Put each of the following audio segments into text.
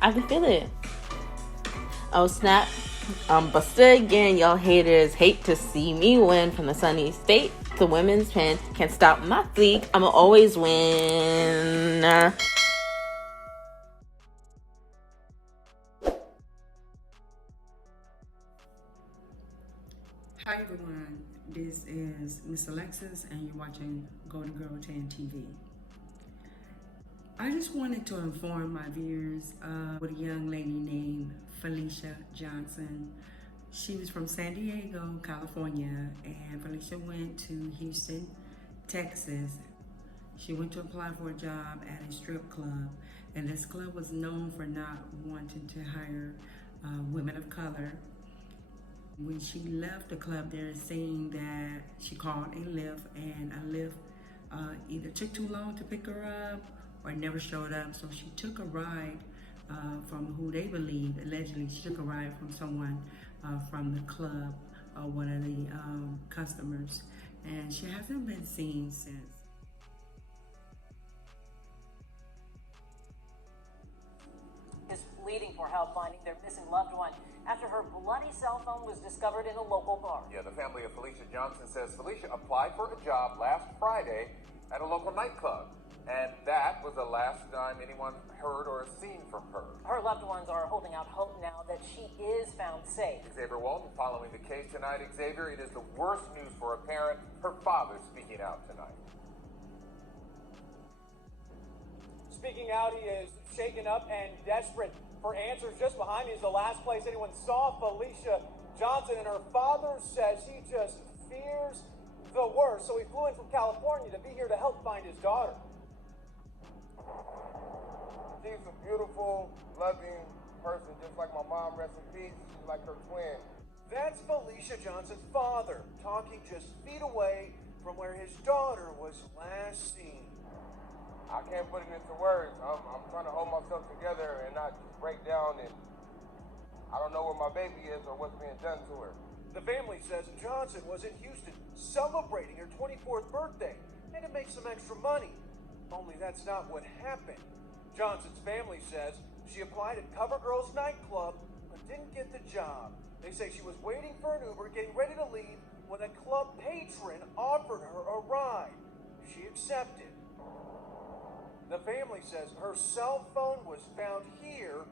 I can feel it. Oh, snap. Busted again. Y'all haters hate to see me win from the sunny state. The women's pen can't stop my fleet. I'ma always win. Hi everyone, this is Miss Alexis and you're watching Golden Girl 10 TV. I just wanted to inform my viewers with a young lady named Felicia Johnson. She was from San Diego, California, and Felicia went to Houston, Texas. She went to apply for a job at a strip club, and this club was known for not wanting to hire women of color. When she left the club, they're saying that she called a Lyft, and a Lyft either took too long to pick her up or never showed up. So she took a ride from who they believe, allegedly, she took a ride from someone from the club, one of the customers, and she hasn't been seen since. Is pleading for help finding their missing loved one after her bloody cell phone was discovered in a local bar. Yeah, the family of Felicia Johnson says Felicia applied for a job last Friday at a local nightclub, and that was the last time anyone heard or seen from her. Her loved ones are holding out hope now that she is found safe. Xavier Walton following the case tonight. Xavier, it is the worst news for a parent. Her father speaking out tonight. Speaking out, he is shaken up and desperate for answers. Just behind me is the last place anyone saw Felicia Johnson, and her father says he just fears the worst. So he flew in from California to be here to help find his daughter. She's a beautiful, loving person, just like my mom, rest in peace. She's like her twin. That's Felicia Johnson's father, talking just feet away from where his daughter was last seen. I can't put it into words. I'm trying to hold myself together and not just break down, and I don't know where my baby is or what's being done to her. The family says Johnson was in Houston celebrating her 24th birthday and to make some extra money. Only that's not what happened. Johnson's family says she applied at CoverGirl's nightclub but didn't get the job. They say she was waiting for an Uber, getting ready to leave, when a club patron offered her a ride. She accepted. The family says her cell phone was found here,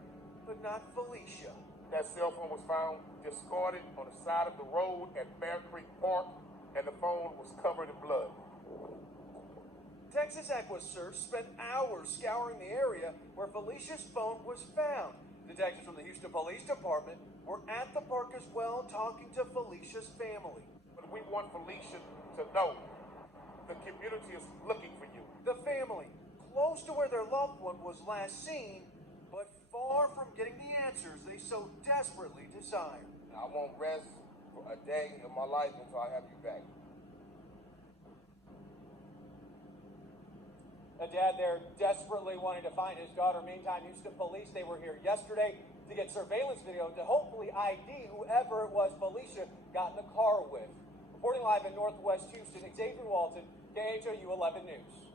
but not Felicia. That cell phone was found discarded on the side of the road at Bear Creek Park, and the phone was covered in blood. Texas EquiSearch spent hours scouring the area where Felicia's phone was found. Detectives from the Houston Police Department were at the park as well, talking to Felicia's family. But we want Felicia to know the community is looking for you. The family, close to where their loved one was last seen, but far from getting the answers they so desperately desire. I won't rest for a day in my life until I have you back. A dad there desperately wanting to find his daughter. Meantime, Houston police, they were here yesterday to get surveillance video to hopefully ID whoever it was Felicia got in the car with. Reporting live in Northwest Houston, Xavier Walton, KHOU 11 News.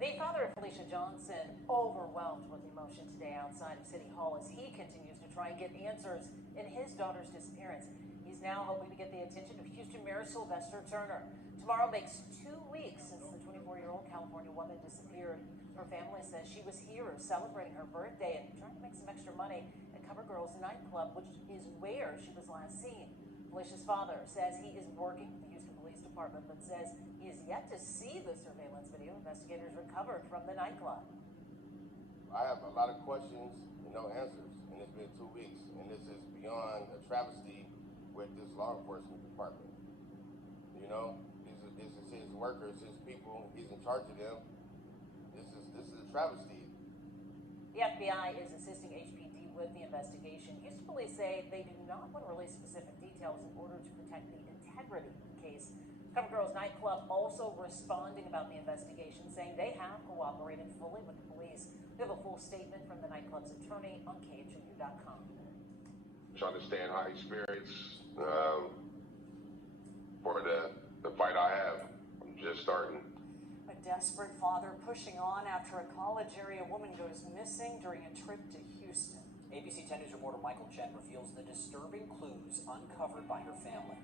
The father of Felicia Johnson overwhelmed with emotion today outside of City Hall as he continues to try and get answers in his daughter's disappearance. He's now hoping to get the attention of Houston Mayor Sylvester Turner. Tomorrow makes 2 weeks since the 24-year-old California woman disappeared. Her family says she was here celebrating her birthday and trying to make some extra money at CoverGirl's nightclub, which is where she was last seen. Felicia's father says he is working with the Houston Police Department, but says he is yet to see the surveillance video investigators recovered from the nightclub. I have a lot of questions and no answers, and it's been 2 weeks, and this is beyond a travesty with this law enforcement department. You know, this is his workers, his people. He's in charge of them. This is a travesty. The FBI is assisting HPD with the investigation. Houston police say they do not want to release specific details in order to protect the integrity of the case. CoverGirl's nightclub also responding about the investigation, saying they have cooperated fully with the police. We have a full statement from the nightclub's attorney on KHOU.com. To understand how he spirits for the fight I have. I'm just starting. desperate father pushing on after a college area woman goes missing during a trip to Houston. ABC 10 News reporter Michael Chen reveals the disturbing clues uncovered by her family.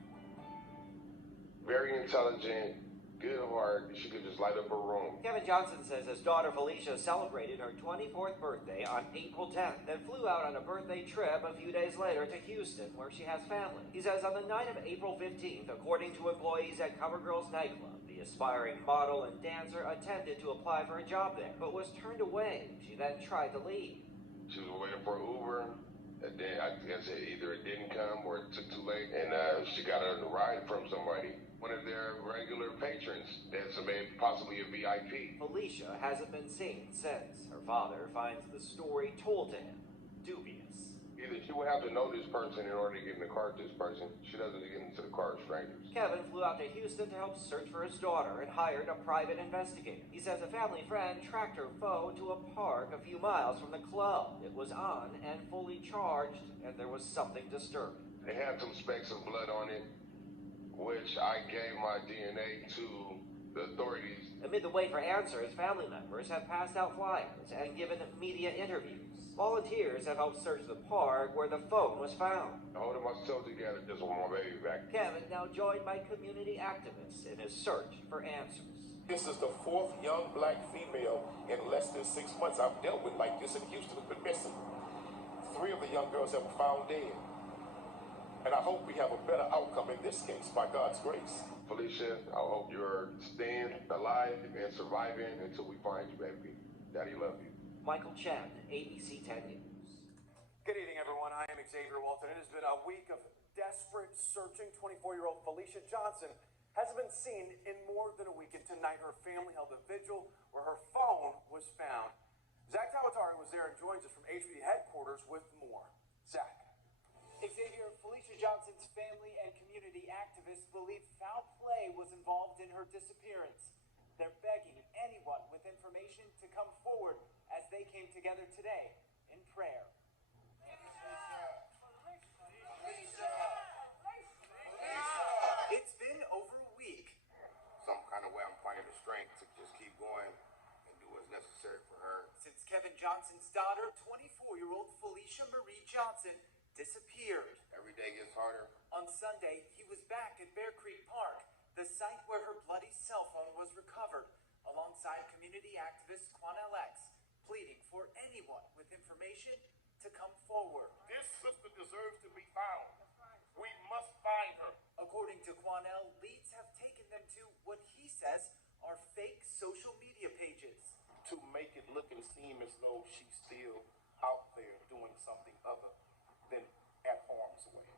Very intelligent, good heart. She could just light up her room. Kevin Johnson says his daughter Felicia celebrated her 24th birthday on April 10th, then flew out on a birthday trip a few days later to Houston, where she has family. He says on the night of April 15th, according to employees at CoverGirl's nightclub, the aspiring model and dancer attempted to apply for a job there, but was turned away. She then tried to leave. She was waiting for Uber, and then I guess either it didn't come or it took too late, and she got a ride from somebody. One of their regular patrons. That's possibly a VIP. Felicia hasn't been seen since. Her father finds the story told to him dubious. Either she would have to know this person in order to get in the car with this person. She doesn't get into the car with strangers. Kevin flew out to Houston to help search for his daughter and hired a private investigator. He says a family friend tracked her phone to a park a few miles from the club. It was on and fully charged, and there was something disturbing. It had some specks of blood on it, which I gave my DNA to the authorities. Amid the wait for answers, family members have passed out flyers and given media interviews. Volunteers have helped search the park where the phone was found. Holding myself together just want my baby back. Kevin now joined by community activists in his search for answers. This is the fourth young black female in less than 6 months I've dealt with like this in Houston has been missing. 3 of the young girls have been found dead. And I hope we have a better outcome in this case by God's grace. Felicia, I hope you're staying alive and surviving until we find you, baby. Daddy love you. Michael Chen, ABC 10 News. Good evening, everyone. I am Xavier Walton. It has been a week of desperate searching. 24-year-old Felicia Johnson hasn't been seen in more than a week, and tonight her family held a vigil where her phone was found. Zach Tawatari was there and joins us from HB headquarters with more. Zach. Xavier, Felicia Johnson's family and community activists believe foul play was involved in her disappearance. They're begging anyone with information to come forward as they came together today in prayer. It's been over a week. Some kind of way I'm finding the strength to just keep going and do what's necessary for her. Since Kevin Johnson's daughter, 24-year-old Felicia Marie Johnson, disappeared. Every day gets harder. On Sunday, he was back at Bear Creek Park, the site where her bloody cell phone was recovered, alongside community activist Quanell X, pleading for anyone with information to come forward. This sister deserves to be found. We must find her. According to Quanell, leads have taken them to what he says are fake social media pages. To make it look and seem as though she's still out there doing something other than at harm's way.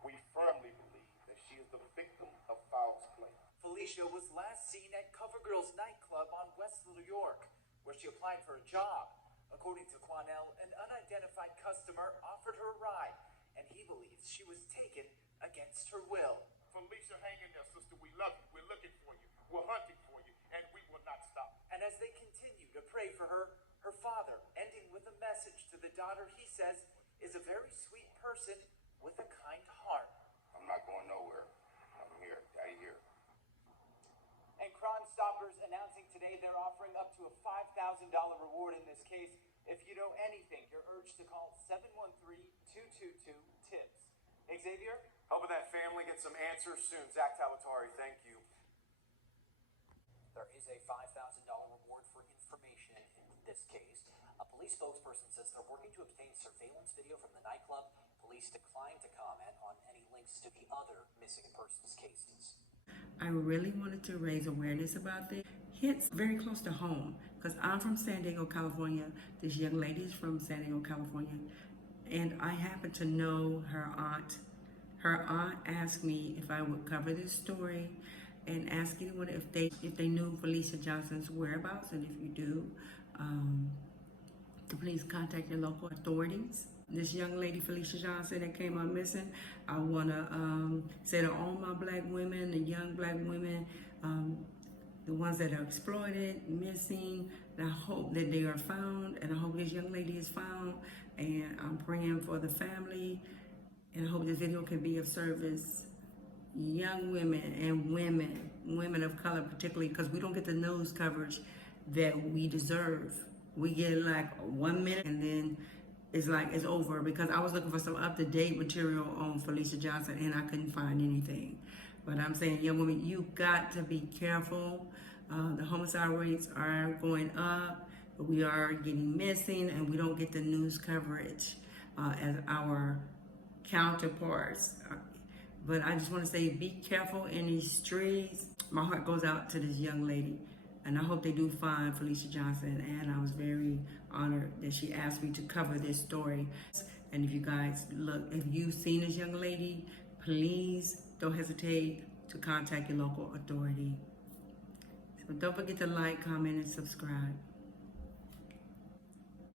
We firmly believe that she is the victim of foul play. Felicia was last seen at CoverGirl's nightclub on West New York, where she applied for a job. According to Quanell, an unidentified customer offered her a ride, and he believes she was taken against her will. Felicia, hang in there, sister. We love you. We're looking for you. We're hunting for you, and we will not stop. And as they continue to pray for her, her father ending with a message to the daughter he says is a very sweet person with a kind heart. I'm not going nowhere. I'm here. Daddy here. And Crime Stoppers announcing today they're offering up to a $5,000 reward in this case. If you know anything, you're urged to call 713-222-TIPS. Xavier? Hoping that family gets some answers soon. Zach Tawatari, thank you. There is a $5,000 reward for information in this case. A police spokesperson says they're working to obtain surveillance video from the nightclub. Police declined to comment on any links to the other missing persons cases. I really wanted to raise awareness about this. Hits very close to home because I'm from San Diego, California. This young lady is from San Diego, California. And I happen to know her aunt. Her aunt asked me if I would cover this story and ask anyone if they knew Felicia Johnson's whereabouts. And if you do, to please contact your local authorities. This young lady, Felicia Johnson, that came up missing, I want to say to all my black women, the young black women, the ones that are exploited, missing, and I hope that they are found, and I hope this young lady is found, and I'm praying for the family, and I hope this video can be of service. Young women and women, women of color, particularly because we don't get the news coverage that we deserve. We get like 1 minute and then it's like it's over, because I was looking for some up-to-date material on Felicia Johnson and I couldn't find anything. But I'm saying, young women, you got to be careful. The homicide rates are going up, but we are getting missing and we don't get the news coverage as our counterparts. But I just want to say, be careful in these streets. My heart goes out to this young lady, and I hope they do find Felicia Johnson. And I was very honored that she asked me to cover this story. And if you guys look, if you've seen this young lady, please don't hesitate to contact your local authority. So don't forget to like, comment, and subscribe.